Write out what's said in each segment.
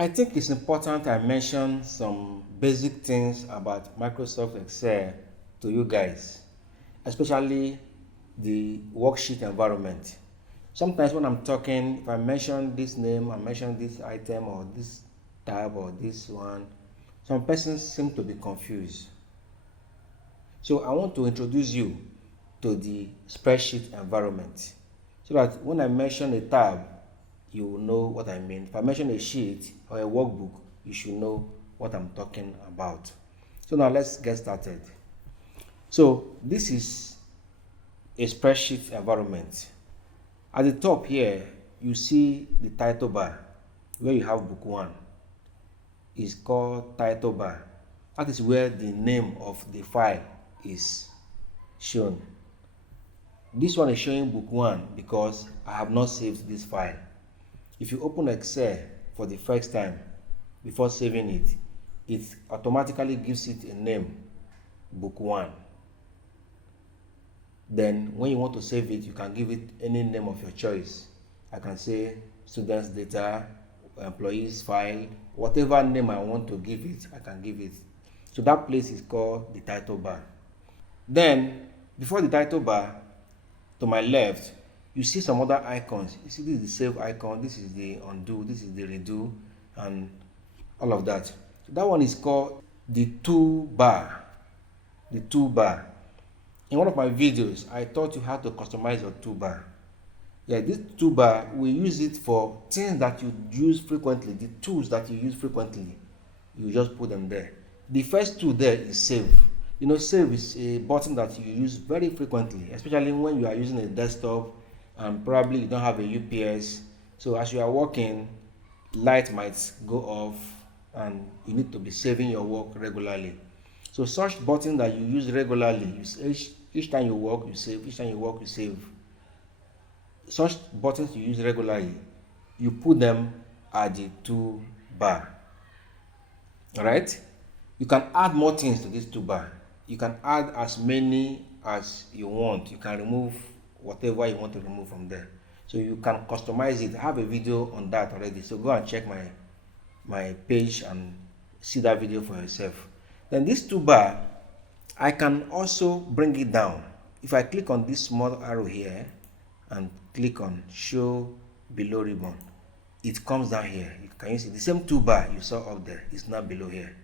I think it's important I mention some basic things about Microsoft Excel to you guys, especially the worksheet environment. Sometimes when I'm talking, if I mention this name, I mention this item or this tab or this one, some persons seem to be confused. So I want to introduce you to the spreadsheet environment so that when I mention a tab, you will know what I mean. If I mention a sheet or a workbook, you should know what I'm talking about. So now let's get started. So this is a spreadsheet environment. At the top here, you see the title bar where you have book 1. It's called title bar. That is where the name of the file is shown. This one is showing book 1 because I have not saved this file. If you open Excel for the first time before saving it, it automatically gives it a name, book 1. Then when you want to save it, you can give it any name of your choice. I can say students data, employees file, whatever name I want to give it, I can give it. So that place is called the title bar. Then before the title bar, to my left, you see some other icons. You see this is the save icon, this is the undo, this is the redo, and all of that. That one is called the toolbar. The toolbar. In one of my videos, I taught you how to customize your toolbar. Yeah, this toolbar, we use it for things that you use frequently, the tools that you use frequently. You just put them there. The first tool there is save. You know, save is a button that you use very frequently, especially when you are using a desktop and probably you don't have a UPS. So as you are working, light might go off and you need to be saving your work regularly. So such button that you use regularly, each time you work, you save, each time you work, you save. Such buttons you use regularly, you put them at the toolbar. Alright? You can add more things to this toolbar. You can add as many as you want. You can remove whatever you want to remove from there. So you can customize it. I have a video on that already. So go and check my page and see that video for yourself. Then this toolbar, I can also bring it down. If I click on this small arrow here and click on show below ribbon, it comes down here. Can you see the same toolbar you saw up there is now below here?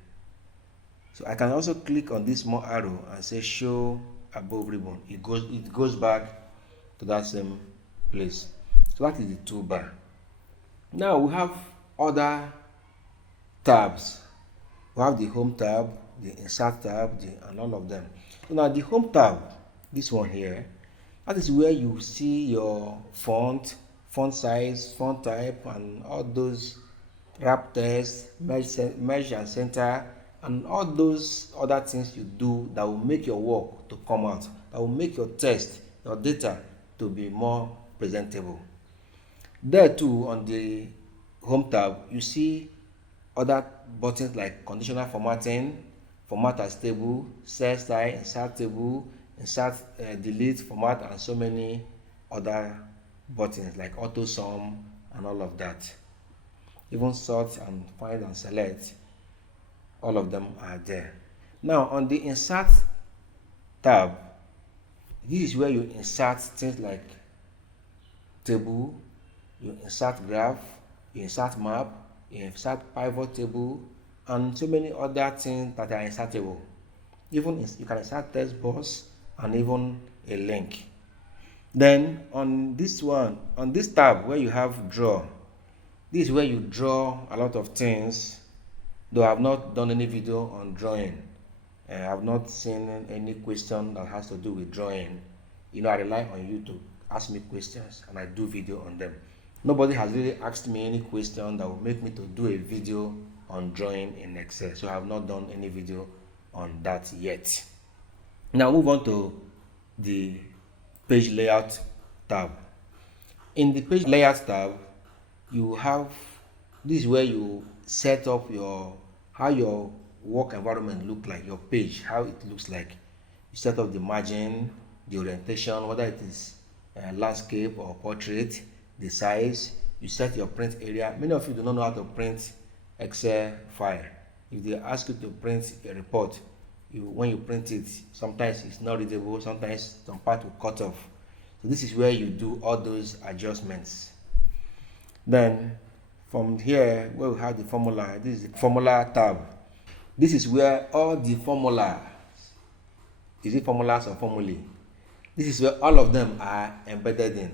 So I can also click on this small arrow and say show above ribbon. It goes back to that same place. So that is the toolbar. Now we have other tabs. We have the home tab, the insert tab, and all of them. So now the home tab, this one here, that is where you see your font size, font type, and all those wrap text, merge and center, and all those other things you do that will make your work to come out, that will make your text, your data to be more presentable. There too, on the home tab, you see other buttons like conditional formatting, format as table, cell style, insert table, insert, delete, format, and so many other buttons like auto sum and all of that. Even sort and find and select, all of them are there. Now on the insert tab, this is where you insert things like table, you insert graph, you insert map, you insert pivot table, and so many other things that are insertable. Even you can insert text box and even a link. Then on this one, on this tab where you have draw, this is where you draw a lot of things. Though I have not done any video on drawing, I have not seen any question that has to do with drawing. You know, I rely on you to ask me questions and I do video on them. Nobody has really asked me any question that will make me to do a video on drawing in Excel. So I have not done any video on that yet. Now move on to the page layout tab. In the page layout tab, you have, this is where you set up how your work environment look like, your page, how it looks like. You set up the margin, the orientation, whether it is landscape or portrait, the size. You set your print area. Many of you do not know how to print Excel file. If they ask you to print a report, when you print it, sometimes it's not readable, sometimes some part will cut off. So this is where you do all those adjustments. Then from here, where we have the formula, this is the formula tab. This is where all the formula, is it formulas or formulae? This is where all of them are embedded in.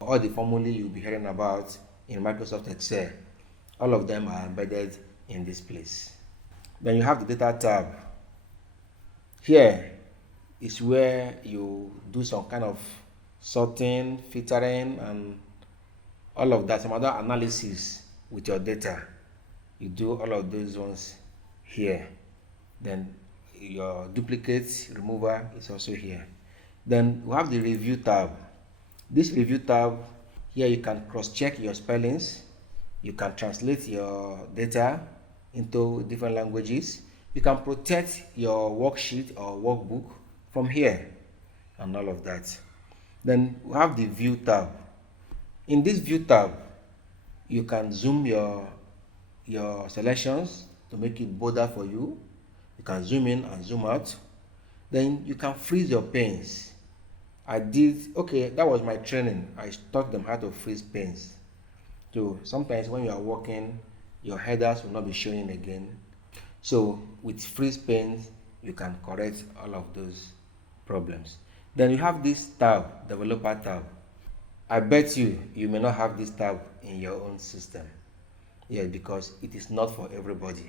All the formulae you'll be hearing about in Microsoft Excel, all of them are embedded in this place. Then you have the data tab. Here is where you do some kind of sorting, filtering, and all of that, some other analysis with your data. You do all of those ones here. Then your duplicate remover is also here. Then we have the review tab. This review tab, here you can cross-check your spellings, you can translate your data into different languages, you can protect your worksheet or workbook from here, and all of that. Then we have the view tab. In this view tab, you can zoom your selections to make it bolder for you. You can zoom in and zoom out. Then you can freeze your panes. That was my training. I taught them how to freeze panes. So sometimes when you are working, your headers will not be showing again. So with freeze panes, you can correct all of those problems. Then you have this tab, developer tab. I bet you may not have this tab in your own system. Yeah, because it is not for everybody.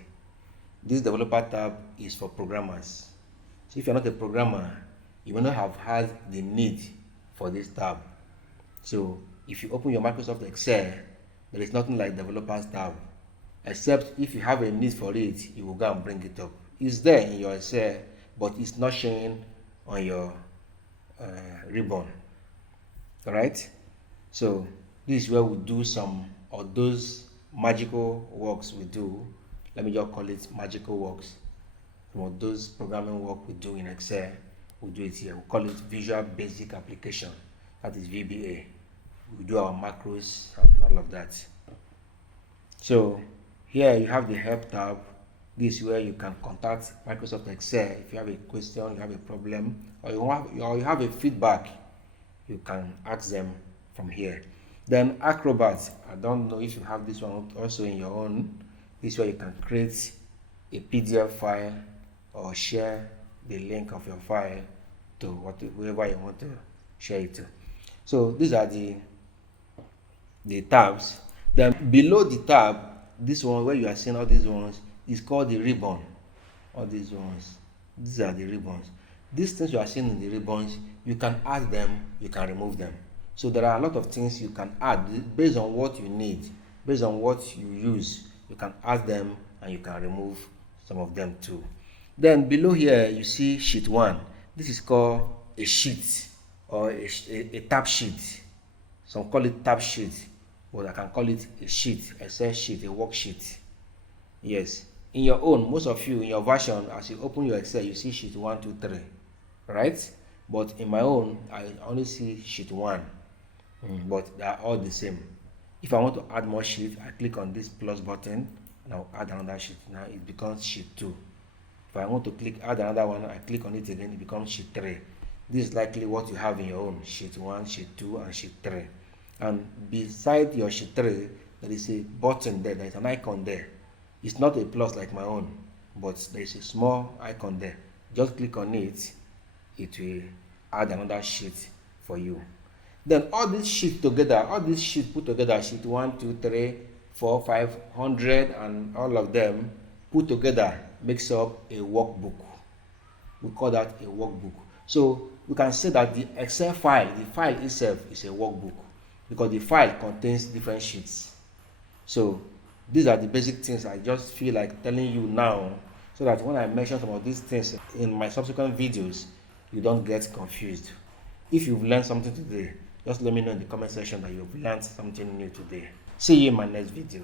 This developer tab is for programmers. So if you're not a programmer, you may not have had the need for this tab. So if you open your Microsoft Excel, there is nothing like developers tab, except if you have a need for it, you will go and bring it up. It's there in your Excel, but it's not showing on your ribbon. All right. So this is where we do some of those magical works we do. Let me just call it magical works. Some of those programming work we do in Excel, we do it here. We call it Visual Basic Application. That is VBA. We do our macros and all of that. So here you have the help tab. This is where you can contact Microsoft Excel if you have a question, you have a problem, or you have a feedback. You can ask them from here. Then Acrobat, I don't know if you have this one also in your own. This is where you can create a PDF file or share the link of your file to whoever you want to share it to. So these are the tabs. Then below the tab, this one where you are seeing all these ones is called the ribbon. All these ones, these are the ribbons. These things you are seeing in the ribbons, you can add them, you can remove them. So there are a lot of things you can add based on what you need, based on what you use. You can add them and you can remove some of them too. Then below here you see sheet 1. This is called a sheet or a tab sheet. Some call it tab sheet, but I can call it a sheet, Excel sheet, a worksheet. Yes. In your own, most of you in your version, as you open your Excel, you see sheet 1, 2, 3, right? But in my own, I only see sheet 1, but they are all the same. If I want to add more sheet, I click on this plus button and I'll add another sheet. Now it becomes sheet 2. If I want to add another one, I click on it again, it becomes sheet 3. This is likely what you have in your own, sheet 1, sheet 2, and sheet 3. And beside your sheet 3, there is a button there, there is an icon there. It's not a plus like my own, but there is a small icon there. Just click on it, it will add another sheet for you. Then all these sheets together, all these sheets put together, sheet 1, 2, 3, 4, 5, 100, and all of them put together makes up a workbook. We call that a workbook. So we can say that the Excel file, the file itself is a workbook because the file contains different sheets. So these are the basic things I just feel like telling you now, so that when I mention some of these things in my subsequent videos, you don't get confused. If you've learned something today, just let me know in the comment section that you've learned something new today. See you in my next video.